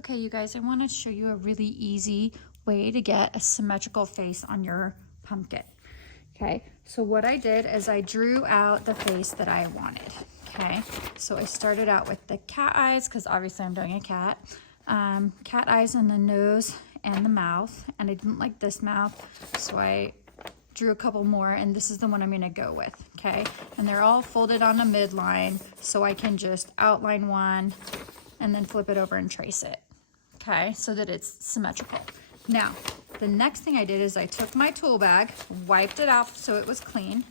Okay, you guys, I want to show you a really easy way to get a symmetrical face on your pumpkin. Okay, so what I did is I drew out the face that I wanted. Okay, so I started out with the cat eyes because obviously I'm doing a cat. Cat eyes on the nose and the mouth, and I didn't like this mouth, so I drew a couple more, and this is the one I'm going to go with. Okay, and they're all folded on the midline, so I can just outline one and then flip it over and trace it. Okay, so that it's symmetrical. Now, the next thing I did is I took my tool bag, wiped it out so it was clean,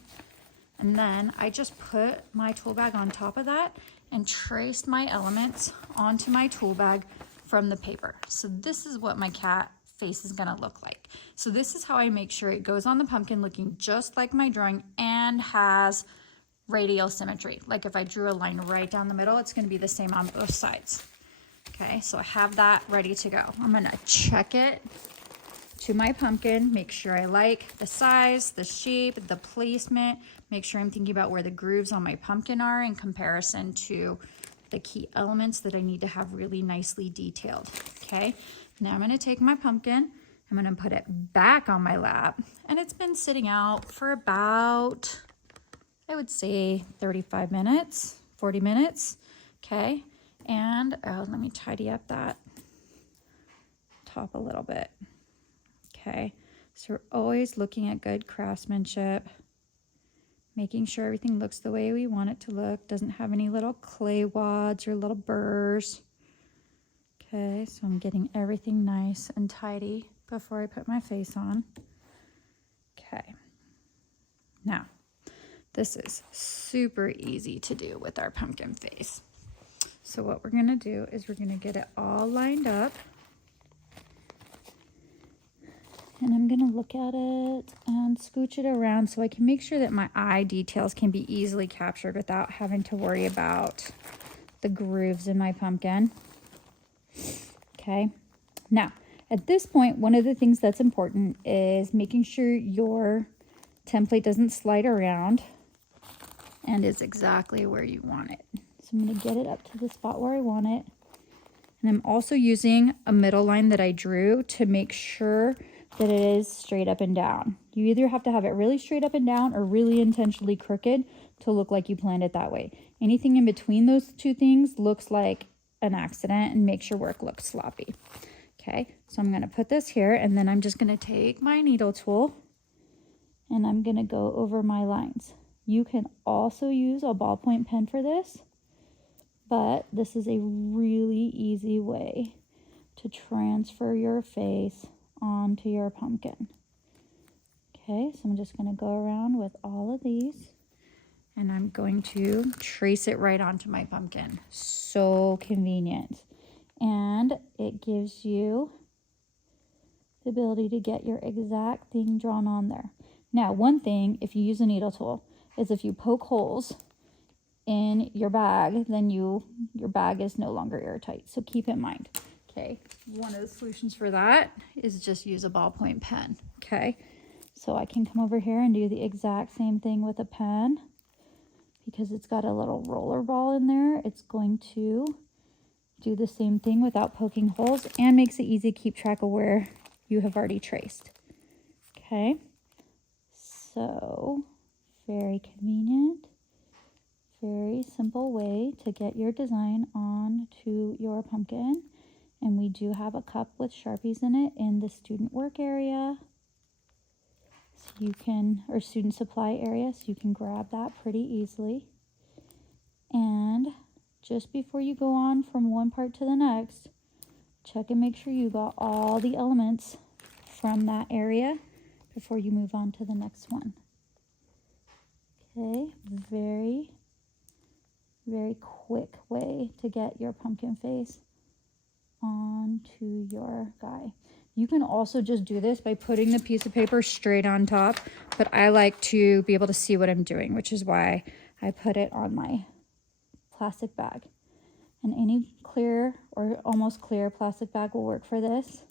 and then I just put my tool bag on top of that and traced my elements onto my tool bag from the paper. So this is what my cat face is gonna look like. So this is how I make sure it goes on the pumpkin looking just like my drawing and has radial symmetry. Like if I drew a line right down the middle, it's gonna be the same on both sides. Okay, so I have that ready to go. I'm gonna check it to my pumpkin, make sure I like the size, the shape, the placement, make sure I'm thinking about where the grooves on my pumpkin are in comparison to the key elements that I need to have really nicely detailed. Okay, now I'm gonna take my pumpkin, I'm gonna put it back on my lap, and it's been sitting out for about, I would say 35 minutes, 40 minutes, okay? And let me tidy up that top a little bit. Okay, so we're always looking at good craftsmanship, making sure everything looks the way we want it to look, doesn't have any little clay wads or little burrs. Okay, so I'm getting everything nice and tidy before I put my face on. Okay, now this is super easy to do with our pumpkin face. So what we're gonna do is we're gonna get it all lined up. And I'm gonna look at it and scooch it around so I can make sure that my eye details can be easily captured without having to worry about the grooves in my pumpkin. Okay, now at this point, one of the things that's important is making sure your template doesn't slide around and is exactly where you want it. So I'm gonna get it up to the spot where I want it. And I'm also using a middle line that I drew to make sure that it is straight up and down. You either have to have it really straight up and down or really intentionally crooked to look like you planned it that way. Anything in between those two things looks like an accident and makes your work look sloppy. Okay, so I'm gonna put this here, and then I'm just gonna take my needle tool and I'm gonna go over my lines. You can also use a ballpoint pen for this, but this is a really easy way to transfer your face onto your pumpkin. Okay, so I'm just going to go around with all of these, and I'm going to trace it right onto my pumpkin. So convenient. And it gives you the ability to get your exact thing drawn on there. Now, one thing, if you use a needle tool, is if you poke holes in your bag, then your bag is no longer airtight. So keep in mind. Okay, one of the solutions for that is just use a ballpoint pen. Okay, so I can come over here and do the exact same thing with a pen. Because it's got a little roller ball in there, it's going to do the same thing without poking holes and makes it easy to keep track of where you have already traced. Okay, so very convenient. Very simple way to get your design onto your pumpkin. And we do have a cup with Sharpies in it in the student work area. So you can, or student supply area, so you can grab that pretty easily. And just before you go on from one part to the next, check and make sure you got all the elements from that area before you move on to the next one. Okay, very quick way to get your pumpkin face onto your guy. You can also just do this by putting the piece of paper straight on top, but I like to be able to see what I'm doing, which is why I put it on my plastic bag. And any clear or almost clear plastic bag will work for this.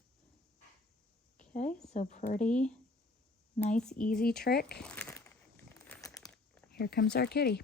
Okay, so pretty nice, easy trick. Here comes our kitty.